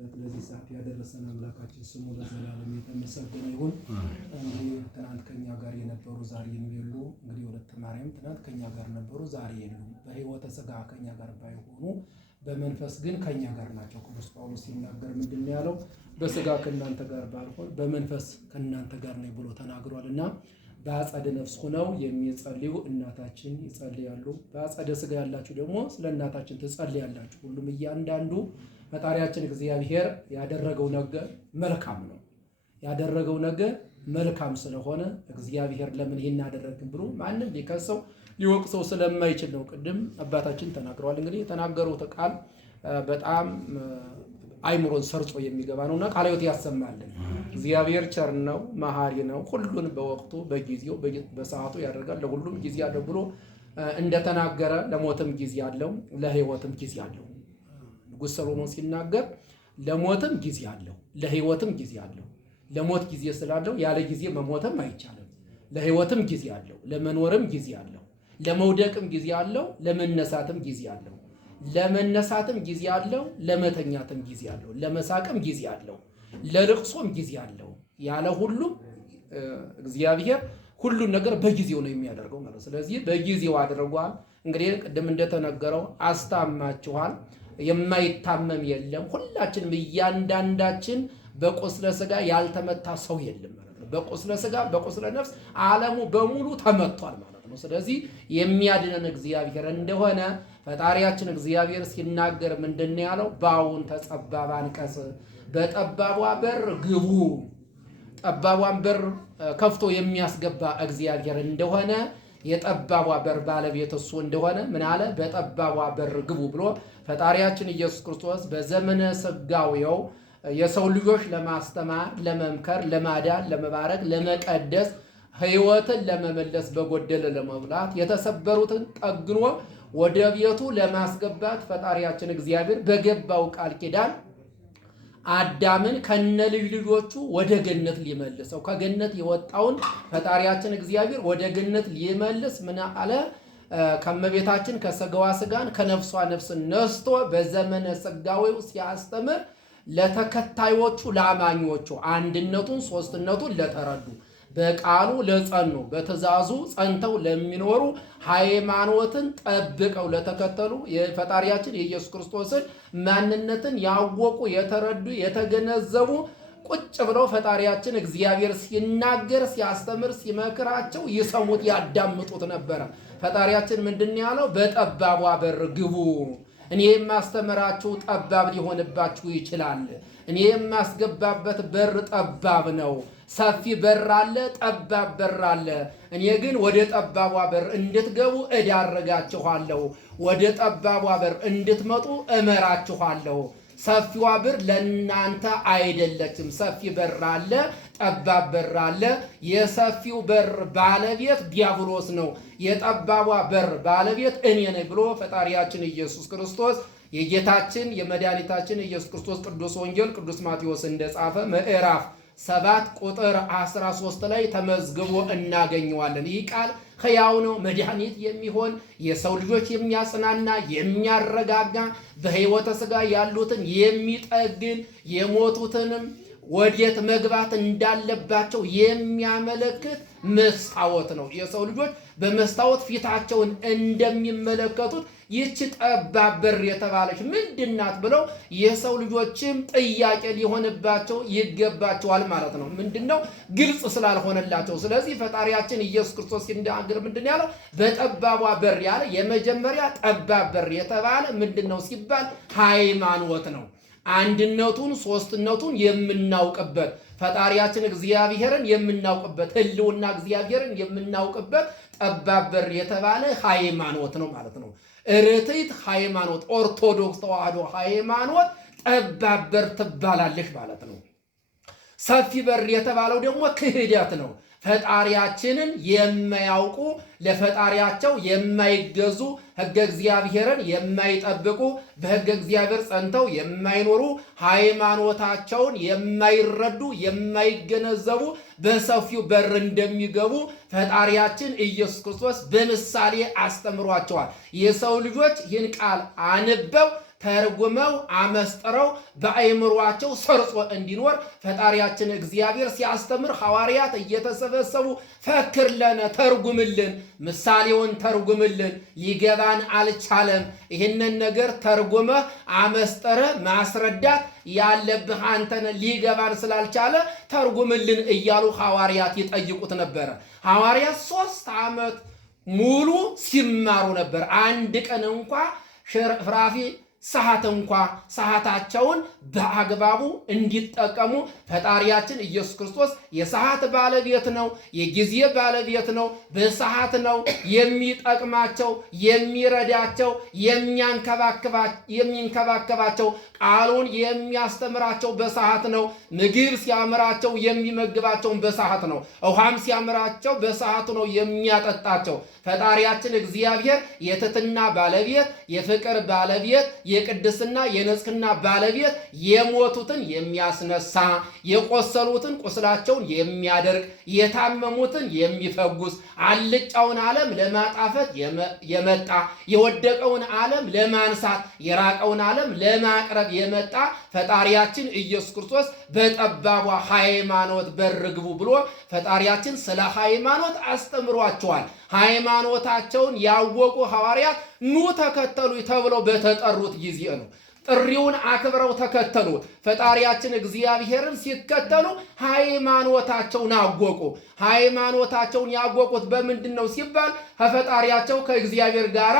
ለዚህ ሰዓት ያደረሰን አምላካችን ስሙ ለዘላለም የተመሰገነ ይሁን። እንግዲህ ትናንት ከኛ ጋር የነበሩ ዛሬ የሉ። እንግዲህ ወለተ ማርያም ትናንት ከኛ ጋር ነበሩ፣ ዛሬ የሉም። በሕይወተ ሥጋ ከኛ ጋር ባይሆኑ በመንፈስ ግን ከኛ ጋር ናቸው። ቅዱስ ጳውሎስ ሲናገር ምንድን ነው ያለው? በሥጋ ከእናንተ ጋር ባልሆን በመንፈስ ከእናንተ ጋር ነኝ ብሎ ተናግሯልና በአጸደ ነፍስ ሆነው የሚጸልዩ እናታችን ይጸልያሉ። በአጸደ ሥጋ ያላችሁ ደግሞ ስለ እናታችን ትጸልያላችሁ። ሁሉም እያንዳንዱ ፈጣሪያችን እግዚአብሔር ያደረገው ነገር መልካም ነው። ያደረገው ነገር መልካም ስለሆነ እግዚአብሔር ለምን ይሄን አደረግን ብሎ ማንም ሊከሰው ሊወቅሰው ስለማይችል ነው። ቅድም አባታችን ተናግረዋል። እንግዲህ የተናገሩት ቃል በጣም አይምሮን ሰርጾ የሚገባ ነውና ቃለ ሕይወት ያሰማልን። እግዚአብሔር ቸር ነው፣ መሐሪ ነው። ሁሉን በወቅቱ በጊዜው በሰዓቱ ያደርጋል። ለሁሉም ጊዜ አለው ብሎ እንደተናገረ ለሞትም ጊዜ አለው፣ ለሕይወትም ጊዜ አለው። ንጉሥ ሰሎሞን ሲናገር ለሞትም ጊዜ አለው፣ ለሕይወትም ጊዜ አለው። ለሞት ጊዜ ስላለው ያለ ጊዜ መሞትም አይቻልም። ለሕይወትም ጊዜ አለው፣ ለመኖርም ጊዜ አለው። ለመውደቅም ጊዜ አለው፣ ለመነሳትም ጊዜ አለው። ለመነሳትም ጊዜ አለው፣ ለመተኛትም ጊዜ አለው። ለመሳቅም ጊዜ አለው፣ ለልቅሶም ጊዜ አለው። ያለ ሁሉም እግዚአብሔር ሁሉን ነገር በጊዜው ነው የሚያደርገው ማለት። ስለዚህ በጊዜው አድርጓል። እንግዲህ ቅድም እንደተነገረው አስታማችኋል። የማይታመም የለም። ሁላችንም እያንዳንዳችን በቁስለ ሥጋ ያልተመታ ሰው የለም ማለት ነው። በቁስለ ሥጋ በቁስለ ነፍስ ዓለሙ በሙሉ ተመቷል ማለት ነው። ስለዚህ የሚያድነን እግዚአብሔር እንደሆነ ፈጣሪያችን እግዚአብሔር ሲናገር ምንድን ነው ያለው? በአሁን ተጸባብ አንቀጽ፣ በጠባቧ በር ግቡ። ጠባቧን በር ከፍቶ የሚያስገባ እግዚአብሔር እንደሆነ የጠባቧ በር ባለቤት እሱ እንደሆነ ምን አለ? በጠባቧ በር ግቡ ብሎ ፈጣሪያችን ኢየሱስ ክርስቶስ በዘመነ ሥጋዌው የሰው ልጆች ለማስተማር፣ ለመምከር፣ ለማዳን፣ ለመባረክ፣ ለመቀደስ፣ ሕይወትን ለመመለስ፣ በጎደለ ለመብላት፣ የተሰበሩትን ጠግኖ ወደ ቤቱ ለማስገባት ፈጣሪያችን እግዚአብሔር በገባው ቃል ኪዳን አዳምን ከነ ልጅ ልጆቹ ወደ ገነት ሊመልሰው፣ ከገነት የወጣውን ፈጣሪያችን እግዚአብሔር ወደ ገነት ሊመልስ ምን አለ? ከመቤታችን ከሥጋዋ ሥጋን ከነፍሷ ነፍስን ነስቶ በዘመነ ሥጋዌው ሲያስተምር ለተከታዮቹ ለአማኞቹ አንድነቱን ሦስትነቱን ለተረዱ በቃሉ ለጸኑ በትእዛዙ ጸንተው ለሚኖሩ ሃይማኖትን ጠብቀው ለተከተሉ የፈጣሪያችን የኢየሱስ ክርስቶስን ማንነትን ያወቁ የተረዱ የተገነዘቡ ቁጭ ብለው ፈጣሪያችን እግዚአብሔር ሲናገር ሲያስተምር ሲመክራቸው ይሰሙት ያዳምጡት ነበረ። ፈጣሪያችን ምንድን ያለው? በጠባቧ በር ግቡ። እኔ የማስተምራችሁ ጠባብ ሊሆንባችሁ ይችላል። እኔ የማስገባበት በር ጠባብ ነው። ሰፊ በር አለ፣ ጠባብ በር አለ። እኔ ግን ወደ ጠባቧ በር እንድትገቡ እዳርጋችኋለሁ። ወደ ጠባቧ በር እንድትመጡ እመራችኋለሁ። ሰፊዋ በር ለእናንተ አይደለችም። ሰፊ በር አለ፣ ጠባብ በር አለ። የሰፊው በር ባለቤት ዲያብሎስ ነው። የጠባቧ በር ባለቤት እኔ ነኝ ብሎ ፈጣሪያችን ኢየሱስ ክርስቶስ የጌታችን የመድኃኒታችን ኢየሱስ ክርስቶስ ቅዱስ ወንጌል ቅዱስ ማቴዎስ እንደጻፈ ምዕራፍ 7 ቁጥር 13 ላይ ተመዝግቦ እናገኘዋለን። ይህ ቃል ሕያው ነው፣ መድኃኒት የሚሆን የሰው ልጆች የሚያጽናና የሚያረጋጋ፣ በሕይወተ ሥጋ ያሉትን የሚጠግን፣ የሞቱትንም ወዴት መግባት እንዳለባቸው የሚያመለክት መስታወት ነው። የሰው ልጆች በመስታወት ፊታቸውን እንደሚመለከቱት ይህች ጠባብ በር የተባለች ምንድናት ብለው የሰው ልጆችም ጥያቄ ሊሆንባቸው ይገባቸዋል ማለት ነው። ምንድነው? ግልጽ ስላልሆነላቸው። ስለዚህ ፈጣሪያችን ኢየሱስ ክርስቶስ ሲናገር ምንድን ያለው? በጠባቧ በር ያለ የመጀመሪያ ጠባብ በር የተባለ ምንድነው ሲባል ሃይማኖት ነው። አንድነቱን ሦስትነቱን የምናውቅበት ፈጣሪያችን እግዚአብሔርን የምናውቅበት ሕልውና እግዚአብሔርን የምናውቅበት ጠባብ በር የተባለ ሃይማኖት ነው ማለት ነው። ርትዕት ሃይማኖት ኦርቶዶክስ ተዋሕዶ ሃይማኖት ጠባብ በር ትባላለች ማለት ነው። ሰፊ በር የተባለው ደግሞ ክህደት ነው። ፈጣሪያችንን የማያውቁ ለፈጣሪያቸው የማይገዙ ሕገ እግዚአብሔርን የማይጠብቁ በሕገ እግዚአብሔር ጸንተው የማይኖሩ ሃይማኖታቸውን የማይረዱ የማይገነዘቡ በሰፊው በር እንደሚገቡ ፈጣሪያችን ኢየሱስ ክርስቶስ በምሳሌ አስተምሯቸዋል። የሰው ልጆች ይህን ቃል አንበው ተርጉመው አመስጥረው በአይምሯቸው ሰርጾ እንዲኖር ፈጣሪያችን እግዚአብሔር ሲያስተምር ሐዋርያት እየተሰበሰቡ ፈክር ለነ ተርጉምልን፣ ምሳሌውን ተርጉምልን፣ ይገባን አልቻለም። ይህንን ነገር ተርጉመህ አመስጠረ ማስረዳት ያለብህ አንተነ፣ ሊገባን ስላልቻለ ተርጉምልን እያሉ ሐዋርያት ይጠይቁት ነበረ። ሐዋርያት 3 ዓመት ሙሉ ሲማሩ ነበር። አንድ ቀን እንኳ ፍራፊ ሰዓት እንኳ ሰዓታቸውን በአግባቡ እንዲጠቀሙ ፈጣሪያችን ኢየሱስ ክርስቶስ የሰዓት ባለቤት ነው፣ የጊዜ ባለቤት ነው። በሰዓት ነው የሚጠቅማቸው፣ የሚረዳቸው፣ የሚንከባከባቸው፣ ቃሉን የሚያስተምራቸው በሰዓት ነው። ምግብ ሲያምራቸው የሚመግባቸውን በሰዓት ነው። ውሃም ሲያምራቸው በሰዓቱ ነው የሚያጠጣቸው። ፈጣሪያችን እግዚአብሔር የትሕትና ባለቤት፣ የፍቅር ባለቤት፣ የቅድስና የንጽሕና ባለቤት፣ የሞቱትን የሚያስነሳ፣ የቆሰሉትን ቁስላቸውን የሚያደርቅ፣ የታመሙትን የሚፈጉስ፣ አልጫውን ዓለም ለማጣፈጥ የመጣ፣ የወደቀውን ዓለም ለማንሳት፣ የራቀውን ዓለም ለማቅረብ የመጣ ፈጣሪያችን ኢየሱስ ክርስቶስ በጠባቧ ሃይማኖት በር ግቡ ብሎ ፈጣሪያችን ስለ ሃይማኖት አስተምሯቸዋል። ሃይማኖታቸውን ያወቁ ሐዋርያት ኑ ተከተሉ ተብለው በተጠሩት ጊዜ ነው። ጥሪውን አክብረው ተከተሉት። ፈጣሪያችን እግዚአብሔርን ሲከተሉ ሃይማኖታቸውን አወቁ። ሃይማኖታቸውን ያወቁት በምንድን ነው ሲባል ከፈጣሪያቸው ከእግዚአብሔር ጋር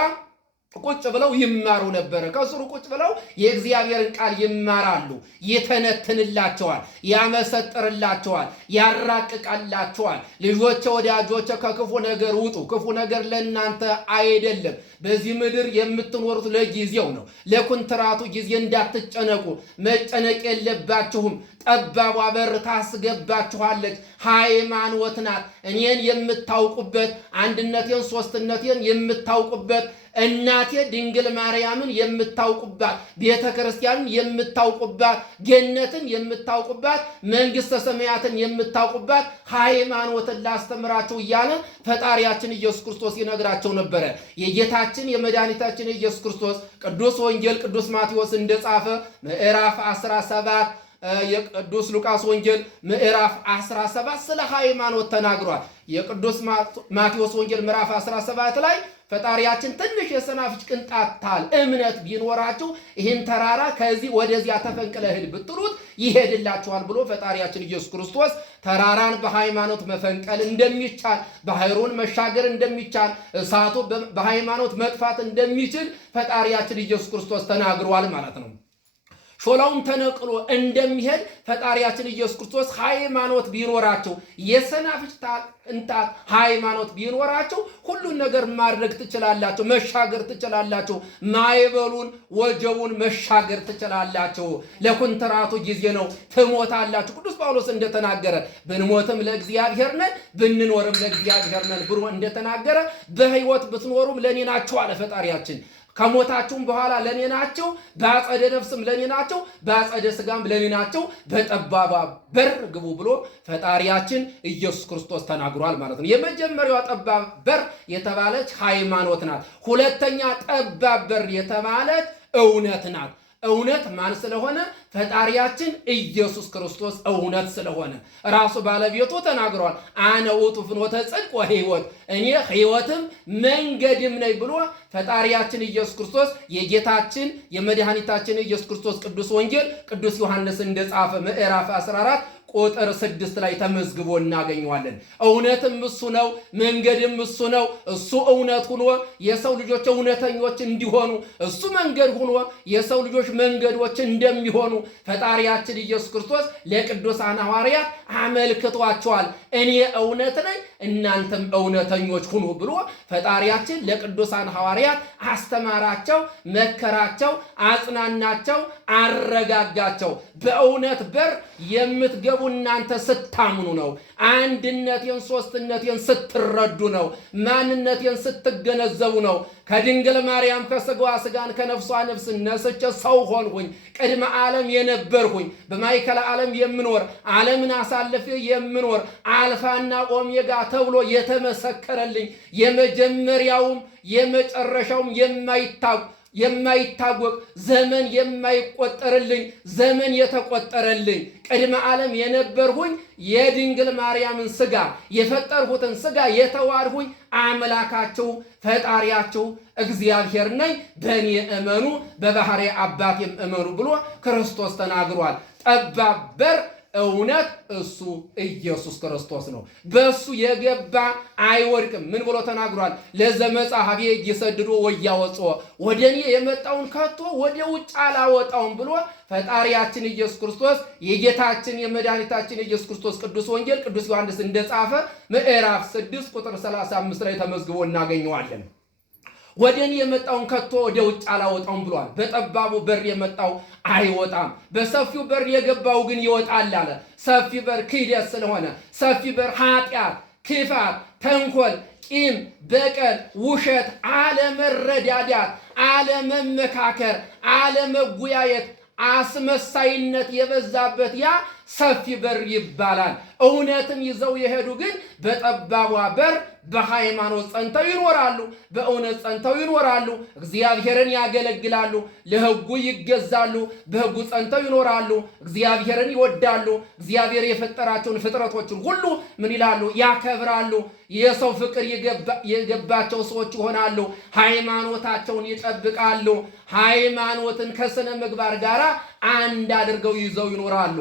ቁጭ ብለው ይማሩ ነበረ። ከስሩ ቁጭ ብለው የእግዚአብሔርን ቃል ይማራሉ። ይተነትንላቸዋል፣ ያመሰጥርላቸዋል፣ ያራቅቃላቸዋል። ልጆቼ ወዳጆቼ ከክፉ ነገር ውጡ፣ ክፉ ነገር ለእናንተ አይደለም። በዚህ ምድር የምትኖሩት ለጊዜው ነው። ለኩንትራቱ ጊዜ እንዳትጨነቁ፣ መጨነቅ የለባችሁም። ጠባቧ በር ታስገባችኋለች። ሃይማኖት ናት። እኔን የምታውቁበት፣ አንድነቴን ሶስትነቴን የምታውቁበት፣ እናቴ ድንግል ማርያምን የምታውቁባት፣ ቤተ ክርስቲያንን የምታውቁባት፣ ገነትን የምታውቁባት፣ መንግሥተ ሰማያትን የምታውቁባት ሃይማኖትን ላስተምራችሁ እያለ ፈጣሪያችን ኢየሱስ ክርስቶስ ይነግራቸው ነበረ። የጌታችን የመድኃኒታችን ኢየሱስ ክርስቶስ ቅዱስ ወንጌል ቅዱስ ማቴዎስ እንደጻፈ ምዕራፍ 17 የቅዱስ ሉቃስ ወንጌል ምዕራፍ 17 ስለ ሃይማኖት ተናግሯል። የቅዱስ ማቴዎስ ወንጌል ምዕራፍ 17 ላይ ፈጣሪያችን ትንሽ የሰናፍጭ ቅንጣት ታህል እምነት ቢኖራችሁ ይህን ተራራ ከዚህ ወደዚያ ተፈንቅለህ ሂድ ብትሉት ይሄድላችኋል ብሎ ፈጣሪያችን ኢየሱስ ክርስቶስ ተራራን በሃይማኖት መፈንቀል እንደሚቻል፣ ባህሩን መሻገር እንደሚቻል፣ እሳቱ በሃይማኖት መጥፋት እንደሚችል ፈጣሪያችን ኢየሱስ ክርስቶስ ተናግሯል ማለት ነው። ሾላውም ተነቅሎ እንደሚሄድ ፈጣሪያችን ኢየሱስ ክርስቶስ ሃይማኖት ቢኖራቸው፣ የሰናፍጭ ቅንጣት ሃይማኖት ቢኖራቸው ሁሉን ነገር ማድረግ ትችላላችሁ፣ መሻገር ትችላላችሁ። ማዕበሉን ወጀቡን መሻገር ትችላላችሁ። ለኩንትራቱ ጊዜ ነው፣ ትሞታላችሁ። ቅዱስ ጳውሎስ እንደተናገረ ብንሞትም ለእግዚአብሔር ነን፣ ብንኖርም ለእግዚአብሔር ነን ብሎ እንደተናገረ በሕይወት ብትኖሩም ለእኔ ናችሁ አለ ፈጣሪያችን። ከሞታችሁም በኋላ ለኔ ናቸው፣ በአጸደ ነፍስም ለኔ ናቸው፣ በአጸደ ስጋም ለኔ ናቸው። በጠባቧ በር ግቡ ብሎ ፈጣሪያችን ኢየሱስ ክርስቶስ ተናግሯል ማለት ነው። የመጀመሪያዋ ጠባብ በር የተባለች ሃይማኖት ናት። ሁለተኛ ጠባብ በር የተባለች እውነት ናት። እውነት ማን ስለሆነ? ፈጣሪያችን ኢየሱስ ክርስቶስ እውነት ስለሆነ ራሱ ባለቤቱ ተናግሯል። አነ ውእቱ ፍኖተ ጽድቅ ወሕይወት፣ እኔ ሕይወትም መንገድም ነኝ ብሎ ፈጣሪያችን ኢየሱስ ክርስቶስ የጌታችን የመድኃኒታችን ኢየሱስ ክርስቶስ ቅዱስ ወንጌል ቅዱስ ዮሐንስ እንደጻፈ ምዕራፍ 14 ቁጥር 6 ላይ ተመዝግቦ እናገኘዋለን። እውነትም እሱ ነው፣ መንገድም እሱ ነው። እሱ እውነት ሆኖ የሰው ልጆች እውነተኞች እንዲሆኑ፣ እሱ መንገድ ሆኖ የሰው ልጆች መንገዶች እንደሚሆኑ ፈጣሪያችን ኢየሱስ ክርስቶስ ለቅዱሳን ሐዋርያት አመልክቷቸዋል። እኔ እውነት ነኝ፣ እናንተም እውነተኞች ሁኑ ብሎ ፈጣሪያችን ለቅዱሳን ሐዋርያት አስተማራቸው፣ መከራቸው፣ አጽናናቸው፣ አረጋጋቸው። በእውነት በር የምትገቡ እናንተ ስታምኑ ነው። አንድነቴን ሶስትነቴን ስትረዱ ነው። ማንነቴን ስትገነዘቡ ነው። ከድንግል ማርያም ከስጋዋ ስጋን ከነፍሷ ነፍስ ነስቼ ሰው ሆንሁኝ። ቅድመ ዓለም የነበርሁኝ በማይከለ ዓለም የምኖር ዓለምን አሳልፌ የምኖር አልፋና ኦሜጋ ተብሎ የተመሰከረልኝ የመጀመሪያውም የመጨረሻውም የማይታወቅ የማይታወቅ ዘመን የማይቆጠርልኝ ዘመን የተቆጠረልኝ ቅድመ ዓለም የነበርሁኝ የድንግል ማርያምን ሥጋ የፈጠርሁትን ሥጋ የተዋድሁኝ አምላካችሁ ፈጣሪያችሁ እግዚአብሔር ነኝ፣ በእኔ እመኑ በባህሪ አባቴም እመኑ ብሎ ክርስቶስ ተናግሯል። ጠባብ በር እውነት እሱ ኢየሱስ ክርስቶስ ነው። በሱ የገባ አይወድቅም። ምን ብሎ ተናግሯል? ለዘመጻሐቤ ይሰድዶ ወያወጽኦ፣ ወደ እኔ የመጣውን ከቶ ወደ ውጭ አላወጣውም ብሎ ፈጣሪያችን ኢየሱስ ክርስቶስ የጌታችን የመድኃኒታችን ኢየሱስ ክርስቶስ ቅዱስ ወንጌል ቅዱስ ዮሐንስ እንደጻፈ ምዕራፍ 6 ቁጥር 35 ላይ ተመዝግቦ እናገኘዋለን። ወደ እኔ የመጣውን ከቶ ወደ ውጭ አላወጣውም ብሏል። በጠባቡ በር የመጣው አይወጣም፣ በሰፊው በር የገባው ግን ይወጣል አለ። ሰፊ በር ክህደት ስለሆነ፣ ሰፊ በር ኃጢአት፣ ክፋት፣ ተንኮል፣ ቂም፣ በቀል፣ ውሸት፣ አለመረዳዳት፣ አለመመካከር፣ አለመጉያየት፣ አስመሳይነት የበዛበት ያ ሰፊ በር ይባላል። እውነትን ይዘው የሄዱ ግን በጠባቧ በር በሃይማኖት ጸንተው ይኖራሉ፣ በእውነት ጸንተው ይኖራሉ፣ እግዚአብሔርን ያገለግላሉ፣ ለሕጉ ይገዛሉ፣ በሕጉ ጸንተው ይኖራሉ፣ እግዚአብሔርን ይወዳሉ፣ እግዚአብሔር የፈጠራቸውን ፍጥረቶችን ሁሉ ምን ይላሉ? ያከብራሉ። የሰው ፍቅር የገባቸው ሰዎች ይሆናሉ። ሃይማኖታቸውን ይጠብቃሉ። ሃይማኖትን ከስነ ምግባር ጋር አንድ አድርገው ይዘው ይኖራሉ።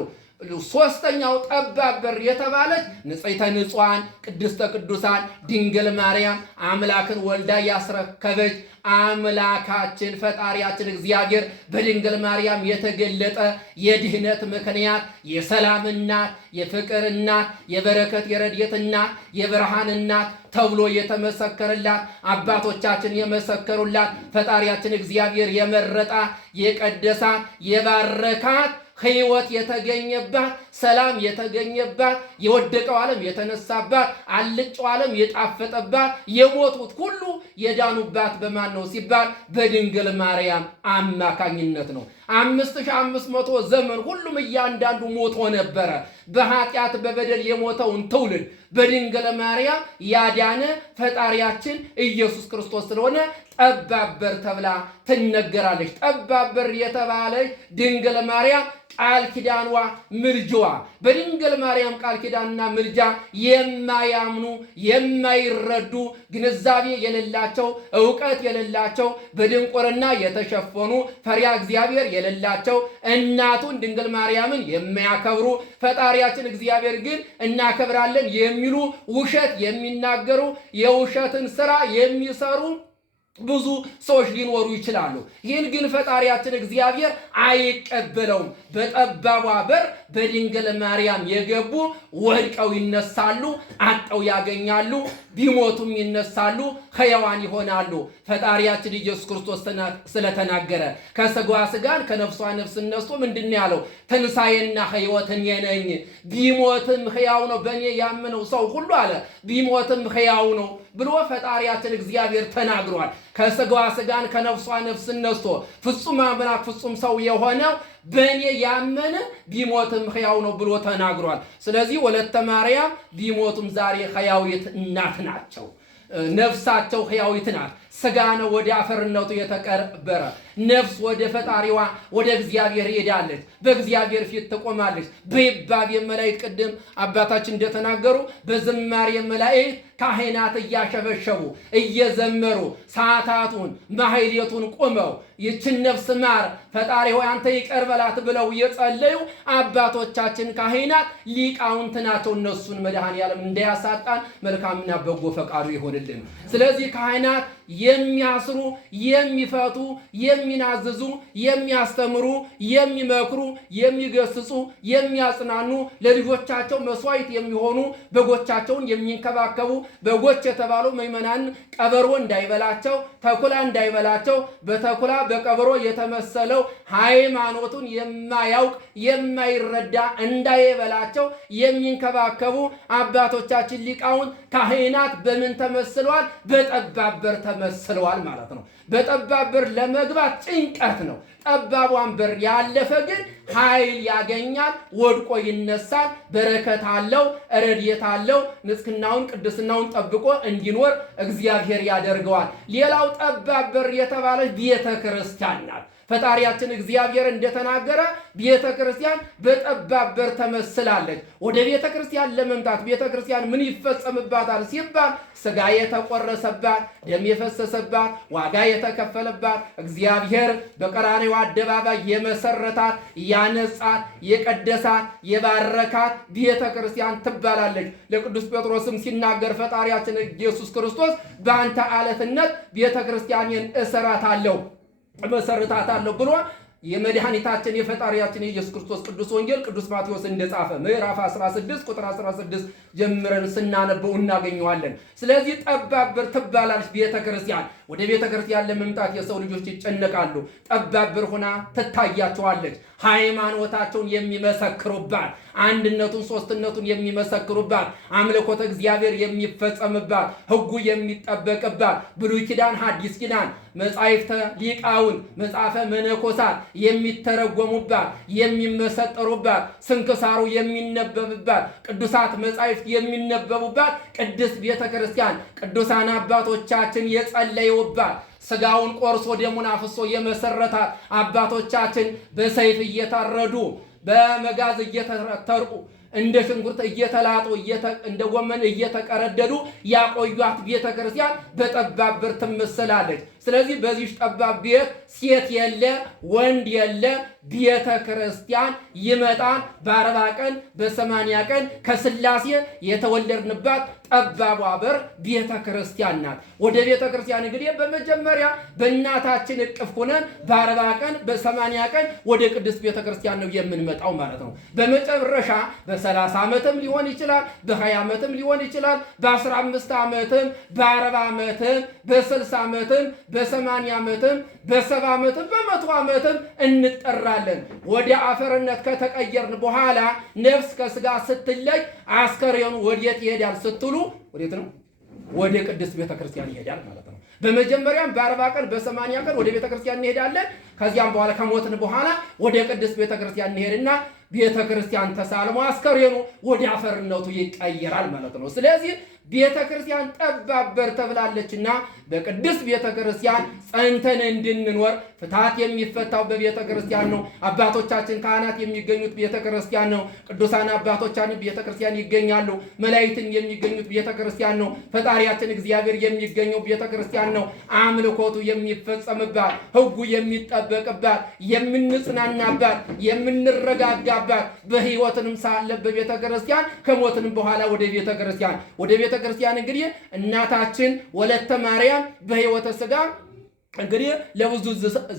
ሶስተኛው ጠባብ በር የተባለች ንጽሕተ ንጹሐን ቅድስተ ቅዱሳን ድንግል ማርያም አምላክን ወልዳ ያስረከበች አምላካችን ፈጣሪያችን እግዚአብሔር በድንግል ማርያም የተገለጠ የድህነት ምክንያት፣ የሰላም እናት፣ የፍቅር እናት፣ የበረከት የረድኤት እናት፣ የብርሃን እናት ተብሎ የተመሰከረላት አባቶቻችን የመሰከሩላት ፈጣሪያችን እግዚአብሔር የመረጣት የቀደሳት የባረካት ሕይወት የተገኘባት ሰላም የተገኘባት የወደቀው ዓለም የተነሳባት አልጫው ዓለም የጣፈጠባት የሞቱት ሁሉ የዳኑባት በማን ነው ሲባል በድንግል ማርያም አማካኝነት ነው። 5500 ዘመን ሁሉም እያንዳንዱ ሞቶ ነበረ። በኃጢአት በበደል የሞተውን ትውልድ በድንግል ማርያም ያዳነ ፈጣሪያችን ኢየሱስ ክርስቶስ ስለሆነ ጠባብ በር ተብላ ትነገራለች። ጠባብ በር የተባለች ድንግል ማርያም ቃል ኪዳኗ ምልጃዋ በድንግል ማርያም ቃል ኪዳንና ምልጃ የማያምኑ የማይረዱ ግንዛቤ የሌላቸው ዕውቀት የሌላቸው በድንቁርና የተሸፈኑ ፈሪሃ እግዚአብሔር የሌላቸው እናቱን ድንግል ማርያምን የማያከብሩ ፈጣሪያችን እግዚአብሔር ግን እናከብራለን የሚሉ ውሸት የሚናገሩ የውሸትን ስራ የሚሰሩ ብዙ ሰዎች ሊኖሩ ይችላሉ። ይህን ግን ፈጣሪያችን እግዚአብሔር አይቀበለውም። በጠባቧ በር በድንግል ማርያም የገቡ ወድቀው ይነሳሉ፣ አጠው ያገኛሉ፣ ቢሞቱም ይነሳሉ፣ ሕያዋን ይሆናሉ። ፈጣሪያችን ኢየሱስ ክርስቶስ ስለተናገረ ከሥጋዋ ሥጋን ከነፍሷ ነፍስ ነስቶ ምንድን ያለው? ትንሣኤና ሕይወት እኔ ነኝ፣ ቢሞትም ሕያው ነው። በእኔ ያመነው ሰው ሁሉ አለ ቢሞትም ሕያው ነው ብሎ ፈጣሪያችን እግዚአብሔር ተናግሯል። ከሥጋዋ ሥጋን ከነፍሷ ነፍስ ነስቶ ፍጹም አምላክ ፍጹም ሰው የሆነው በእኔ ያመነ ቢሞትም ሕያው ነው ብሎ ተናግሯል። ስለዚህ ወለተ ማርያም ቢሞቱም ዛሬ ሕያዊት እናት ናቸው። ነፍሳቸው ሕያዊት ናት። ሥጋ ነው ወደ አፈርነቱ የተቀበረ። ነፍስ ወደ ፈጣሪዋ ወደ እግዚአብሔር ሄዳለች፣ በእግዚአብሔር ፊት ትቆማለች። በይባቤ መላእክት ቅድም አባታችን እንደተናገሩ በዝማሬ መላእክት ካህናት እያሸበሸቡ እየዘመሩ ሰዓታቱን ማህሌቱን ቆመው ይችን ነፍስ ማር ፈጣሪ ሆይ አንተ ይቅር በላት ብለው የጸለዩ አባቶቻችን ካህናት ሊቃውንት ናቸው። እነሱን መድኃኔዓለም እንዳያሳጣን መልካምና በጎ ፈቃዱ ይሆንልን። ስለዚህ ካህናት የሚያስሩ የሚፈቱ የሚናዝዙ የሚያስተምሩ የሚመክሩ የሚገስጹ የሚያጽናኑ ለልጆቻቸው መስዋዕት የሚሆኑ በጎቻቸውን የሚንከባከቡ በጎች የተባሉ ምእመናን ቀበሮ እንዳይበላቸው ተኩላ እንዳይበላቸው በተኩላ በቀበሮ የተመሰለው ሃይማኖቱን የማያውቅ የማይረዳ እንዳይበላቸው የሚንከባከቡ አባቶቻችን ሊቃውንት ካህናት በምን ተመስለዋል? በጠባብ በር ተመስለዋል። ተመስለዋል ማለት ነው። በጠባብ በር ለመግባት ጭንቀት ነው። ጠባቧን በር ያለፈ ግን ኃይል ያገኛል፣ ወድቆ ይነሳል፣ በረከት አለው፣ ረድኤት አለው። ንጽሕናውን ቅድስናውን ጠብቆ እንዲኖር እግዚአብሔር ያደርገዋል። ሌላው ጠባብ በር የተባለች ቤተ ክርስቲያን ናት። ፈጣሪያችን እግዚአብሔር እንደተናገረ ቤተ ክርስቲያን በጠባብ በር ተመስላለች። ወደ ቤተ ክርስቲያን ለመምጣት ቤተ ክርስቲያን ምን ይፈጸምባታል ሲባል ሥጋ የተቆረሰባት፣ ደም የፈሰሰባት፣ ዋጋ የተከፈለባት እግዚአብሔር በቀራንዮ አደባባይ የመሰረታት፣ ያነጻት፣ የቀደሳት፣ የባረካት ቤተ ክርስቲያን ትባላለች። ለቅዱስ ጴጥሮስም ሲናገር ፈጣሪያችን ኢየሱስ ክርስቶስ በአንተ ዓለትነት ቤተ ክርስቲያንን እሰራታለሁ መሰረታታለሁ ብሎ የመድኃኒታችን የፈጣሪያችን የኢየሱስ ክርስቶስ ቅዱስ ወንጌል ቅዱስ ማቴዎስ እንደጻፈ ምዕራፍ 16 ቁጥር 16 ጀምረን ስናነበው እናገኘዋለን። ስለዚህ ጠባብ በር ትባላለች ቤተ ክርስቲያን። ወደ ቤተ ክርስቲያን ለመምጣት የሰው ልጆች ይጨነቃሉ። ጠባብ በር ሆና ትታያቸዋለች። ሃይማኖታቸውን የሚመሰክሩባት፣ አንድነቱን ሶስትነቱን የሚመሰክሩባት፣ አምልኮተ እግዚአብሔር የሚፈጸምባት፣ ሕጉ የሚጠበቅባት፣ ብሉይ ኪዳን ሐዲስ ኪዳን መጻሕፍተ ሊቃውን መጽሐፈ መነኮሳት የሚተረጎሙባት፣ የሚመሰጠሩባት፣ ስንክሳሩ የሚነበብባት፣ ቅዱሳት መጻሕፍት የሚነበቡባት ቅድስት ቤተ ክርስቲያን ቅዱሳን አባቶቻችን የጸለዩባት፣ ሥጋውን ቆርሶ ደሙን አፍሶ የመሰረታት አባቶቻችን በሰይፍ እየታረዱ በመጋዝ እየተተርቁ እንደ ሽንኩርት እየተላጡ እንደ ጎመን እየተቀረደዱ ያቆዩት ቤተ ክርስቲያን በጠባብ በር ትመስላለች። ስለዚህ በዚህ ጠባብ ቤት ሴት የለ ወንድ የለ ቤተ ክርስቲያን ይመጣል። በ40 ቀን በ80 ቀን ከሥላሴ የተወለድንባት ጠባቧ በር ቤተ ክርስቲያን ናት። ወደ ቤተ ክርስቲያን እንግዲህ በመጀመሪያ በእናታችን እቅፍ ሆነን በ40 ቀን በ80 ቀን ወደ ቅድስት ቤተ ክርስቲያን ነው የምንመጣው ማለት ነው። በመጨረሻ በ30 ዓመትም ሊሆን ይችላል፣ በ20 ዓመትም ሊሆን ይችላል፣ በ15 ዓመትም በ40 ዓመትም በ60 ዓመትም በ80 ዓመትም በ70 ዓመትም በ100 ዓመትም እንጠራለን። ወደ አፈርነት ከተቀየርን በኋላ ነፍስ ከሥጋ ስትለይ አስከሬኑ ወዴት ይሄዳል ስትሉ ወዴት ነው? ወደ ቅድስት ቤተ ክርስቲያን ይሄዳል ማለት ነው። በመጀመሪያም በ40 ቀን በ80 ቀን ወደ ቤተ ክርስቲያን እንሄዳለን። ከዚያም በኋላ ከሞትን በኋላ ወደ ቅድስት ቤተ ክርስቲያን እንሄድና ቤተ ክርስቲያን ተሳልሞ አስከሬኑ ወደ አፈርነቱ ይቀየራል ማለት ነው። ስለዚህ ቤተ ክርስቲያን ጠባብ በር ተብላለችና በቅድስት ቤተ ክርስቲያን ጸንተን እንድንኖር ፍትሐት የሚፈታው በቤተ ክርስቲያን ነው። አባቶቻችን ካህናት የሚገኙት ቤተ ክርስቲያን ነው። ቅዱሳን አባቶቻችን ቤተ ክርስቲያን ይገኛሉ። መላእክትም የሚገኙት ቤተ ክርስቲያን ነው። ፈጣሪያችን እግዚአብሔር የሚገኘው ቤተ ክርስቲያን ነው። አምልኮቱ የሚፈጸምባት፣ ሕጉ የሚጠበቅባት፣ የምንጽናናባት፣ የምንረጋጋባት በሕይወትንም ሳለ በቤተ ክርስቲያን ከሞትንም በኋላ ወደ ቤተ ክርስቲያን እንግዲህ እናታችን ወለተ ማርያም በሕይወተ ሥጋ እንግዲህ ለብዙ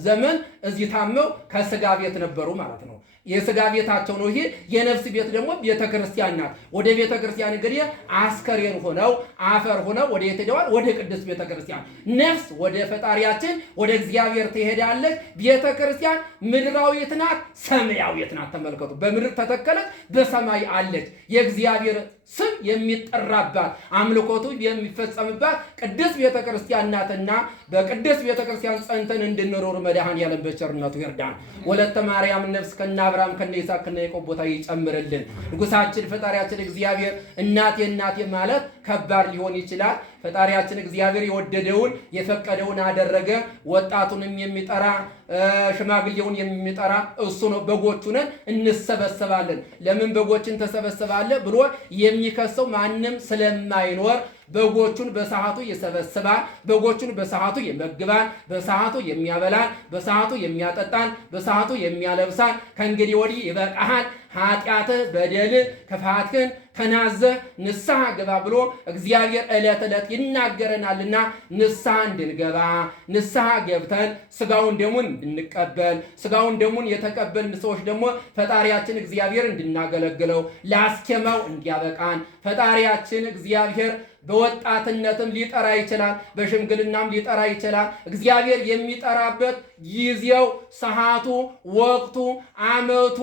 ዘመን እዚህ ታመው ከሥጋ ቤት ነበሩ ማለት ነው። የሥጋ ቤታቸው ነው። ይሄ የነፍስ ቤት ደግሞ ቤተ ክርስቲያን ናት። ወደ ቤተ ክርስቲያን እንግዲህ አስከሬን ሆነው አፈር ሆነው ወደ የት ሄደዋል? ወደ ቅድስት ቤተ ክርስቲያን። ነፍስ ወደ ፈጣሪያችን ወደ እግዚአብሔር ትሄዳለች። ቤተ ክርስቲያን ምድራዊት ናት፣ ሰማያዊት ናት። ተመልከቱ፣ በምድር ተተከለች፣ በሰማይ አለች። የእግዚአብሔር ስም የሚጠራባት አምልኮቱ የሚፈጸምባት ቅድስት ቤተ ክርስቲያን ናትና በቅድስት ቤተ ክርስቲያን ጸንተን እንድንኖር መድኃኔዓለም በቸርነቱ ይርዳን። ወለተ ማርያም ነፍስ ከነ አብርሃም ከነ ይስሐቅ ከነ ያዕቆብ ቦታ ይጨምርልን። ንጉሳችን ፈጣሪያችን እግዚአብሔር እናቴ ማለት ከባድ ሊሆን ይችላል። ፈጣሪያችን እግዚአብሔር የወደደውን የፈቀደውን አደረገ። ወጣቱንም የሚጠራ ሽማግሌውን የሚጠራ እሱ ነው። በጎቹ ነን እንሰበሰባለን። ለምን በጎችን ተሰበሰባለ ብሎ የሚከሰው ማንም ስለማይኖር በጎቹን በሰዓቱ ይሰበስባል። በጎቹን በሰዓቱ ይመግባል። በሰዓቱ የሚያበላል፣ በሰዓቱ የሚያጠጣን፣ በሰዓቱ የሚያለብሳን። ከእንግዲህ ወዲህ ይበቃሃል፣ ኃጢአትህ በደልህ ክፋትህን ተናዘህ ንስሐ ግባ ብሎ እግዚአብሔር ዕለት ዕለት ይናገረናልና ንስሐ እንድንገባ ንስሐ ገብተን ሥጋውን ደሙን እንድንቀበል ሥጋውን ደሙን የተቀበልን ሰዎች ደግሞ ፈጣሪያችን እግዚአብሔር እንድናገለግለው ላስኬማው እንዲያበቃን ፈጣሪያችን እግዚአብሔር በወጣትነትም ሊጠራ ይችላል፣ በሽምግልናም ሊጠራ ይችላል። እግዚአብሔር የሚጠራበት ጊዜው፣ ሰዓቱ፣ ወቅቱ፣ ዓመቱ፣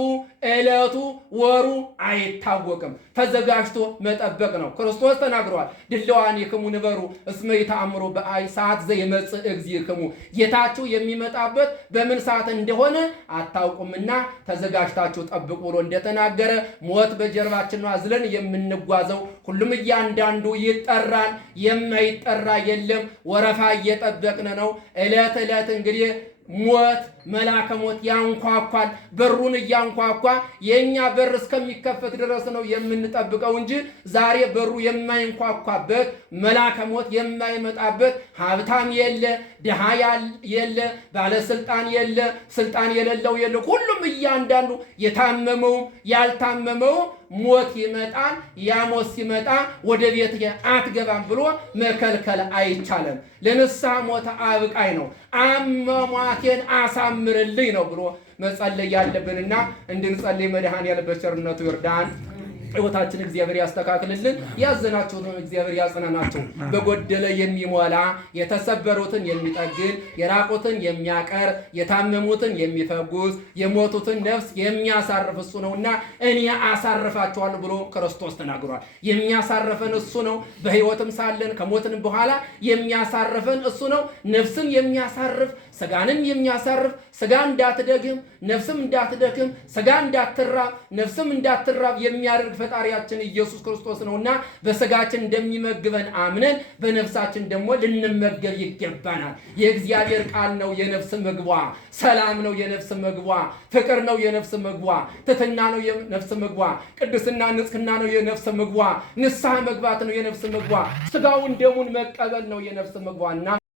ዕለቱ፣ ወሩ አይታወቅም። ተዘጋጅቶ መጠበቅ ነው። ክርስቶስ ተናግሯል። ድለዋኒክሙ ንበሩ እስመ ይተአምሩ በአይ ሰዓት ዘይመጽእ እግዚእክሙ። ጌታችሁ የሚመጣበት በምን ሰዓት እንደሆነ አታውቁምና ተዘጋጅታችሁ ጠብቁ ብሎ እንደተናገረ ሞት በጀርባችን አዝለን የምንጓዘው ሁሉም እያንዳንዱ ይጠራል። የማይጠራ የለም። ወረፋ እየጠበቅን ነው። ዕለት ዕለት እንግዲህ ሞት መልአከ ሞት ያንኳኳል። በሩን እያንኳኳ የኛ በር እስከሚከፈት ድረስ ነው የምንጠብቀው እንጂ ዛሬ በሩ የማይንኳኳበት መልአከ ሞት የማይመጣበት ሀብታም የለ፣ ድሃ የለ፣ ባለስልጣን የለ፣ ስልጣን የሌለው የለ። ሁሉም እያንዳንዱ የታመመውም ያልታመመውም ሞት ይመጣል። ያ ሞት ሲመጣ ወደ ቤት አትገባም ብሎ መከልከል አይቻልም። ለንስሐ ሞት አብቃኝ ነው። አሟሟቴን አሳምርልኝ ነው ብሎ መጸለይ ያለብንና እንድንጸልይ መድኃኔዓለም በቸርነቱ ይርዳን። ሕይወታችን እግዚአብሔር ያስተካክልልን። ያዘናችሁትን እግዚአብሔር ያጽናናችሁ። በጎደለ የሚሞላ የተሰበሩትን የሚጠግን የራቁትን የሚያቀር የታመሙትን የሚፈጉስ የሞቱትን ነፍስ የሚያሳርፍ እሱ ነውና እኔ አሳርፋችኋለሁ ብሎ ክርስቶስ ተናግሯል። የሚያሳርፈን እሱ ነው። በሕይወትም ሳለን ከሞትንም በኋላ የሚያሳርፈን እሱ ነው። ነፍስን የሚያሳርፍ ስጋንም የሚያሳርፍ ስጋ እንዳትደግም ነፍስም እንዳትደክም ስጋ እንዳትራብ ነፍስም እንዳትራብ የሚያደርግ ፈጣሪያችን ኢየሱስ ክርስቶስ ነውና በስጋችን እንደሚመግበን አምነን በነፍሳችን ደግሞ ልንመገብ ይገባናል። የእግዚአብሔር ቃል ነው የነፍስ ምግቧ፣ ሰላም ነው የነፍስ ምግቧ፣ ፍቅር ነው የነፍስ ምግቧ፣ ትሕትና ነው የነፍስ ምግቧ፣ ቅድስና ንጽሕና ነው የነፍስ ምግቧ፣ ንስሐ መግባት ነው የነፍስ ምግቧ፣ ስጋውን ደሙን መቀበል ነው የነፍስ ምግቧና